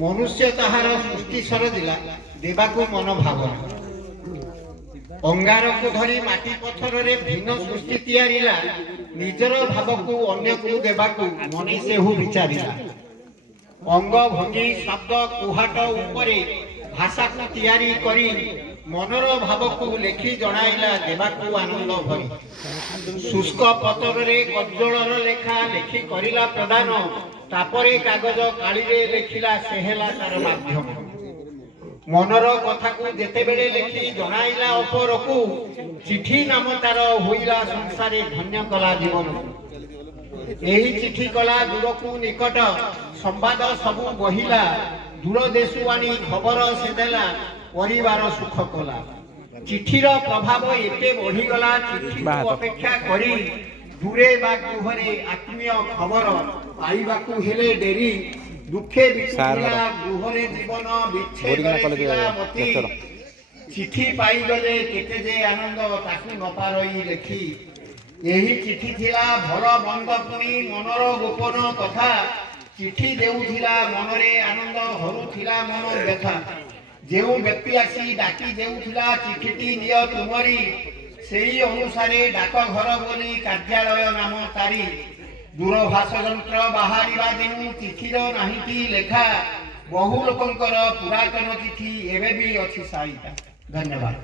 मनुष्य ताहार सृष्टि सरजिला देवाकू मन भावना अंगार को धरी माटी पत्थर रे भिन्न सृष्टि तैयारीला निजर भाव को अन्य को देवाकू मनी सेहु विचारिला अंग भंगी शब्द कुहाट उपरे भाषा को तैयारी करी मनर भाव को लेखि जणाइला देवाकू आनंद भरी शुष्क पतर रे कज्जलर लेखा लेखि करिला प्रदान तापरे कागज काली रे लेखिला सेहेला तार माध्यम मनर कथा को जेते बेले लेखि जणाइला अपर को चिठी नाम तार होइला संसारे धन्य कला जीवन एही चिठी कला दूर को निकट संवाद सबु बहिला दूर देशु आनी खबर से देला परिवार सुख कला चिठीर प्रभाव एते बढ़ी गला चिठी को अपेक्षा करी दूरे बा गृहरे आत्मीय खबर पाइबाकू हेले डेरी दुखे बिछुला गृहरे जीवन विच्छेद मती चिठी पाई गले केते जे आनंद ताकू न पारई लेखी एही चिठी थिला भल बंद पुणी मनर गोपन कथा चिठी देउथिला मनरे आनंद हरुथिला मन व्यथा जेउ व्यक्ति आसी डाकी देउथिला चिठीटी निय तुमरी सेही अनुसारे डाक घर बोली कार्यालय नाम तारी दूरभाष यंत्र बाहरिबा दिनु चिठीर नाहिती लेखा बहु लोकंकर पुरातन चिठी एबे भी अछि साइता। धन्यवाद।